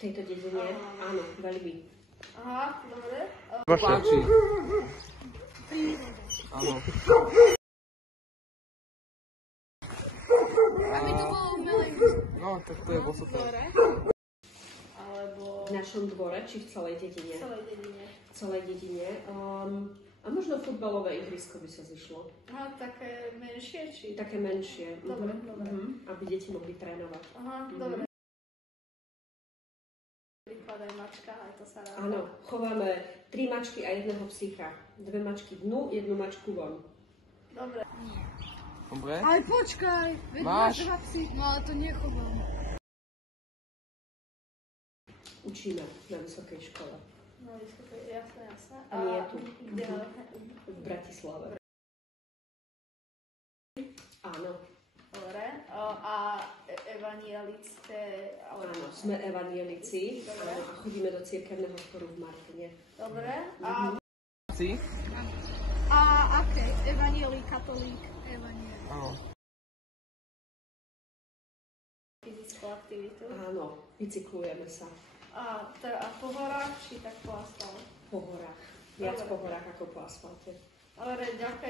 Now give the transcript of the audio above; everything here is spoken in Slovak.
tejto dedine? Áno, veľmi. Aha, dobre. Páči. Áno. Aby to bolo umelé. No, tak to je bol super. Alebo V našom dvore, či v celej dedine? v celej dedine. V celej dedine. A možno futbalové ihrisko by sa zišlo. Aha, také menšie, či? Také menšie. Dobre, dobre. Aby deti mohli trénovať. Aha, dobre. Príklad aj mačka, aj to sa ráda. Áno, chováme 3 mačky a 1 psíka. 2 mačky dnu, 1 mačku von. Dobre. Dobre? Ale počkaj, veď Máš? máš 2 psy. No ale to nechovám. Učíme na vysokej škole. No, jasné, jasné. A nie tu. Kde? V Bratislave. Áno. Dobre. A evanielické... Áno, sme evanielici Dobre. a chodíme do cirkevného zboru v Martine. Dobre. A Si? Aké? Evanielí, katolík, evanielí. Áno. fyzickú aktivitu. Áno, bicyklujeme sa A po horách, či tak po asfalt? po horách. Viac Dobre. po horách ako po asfalte. Dobre, ďakujem.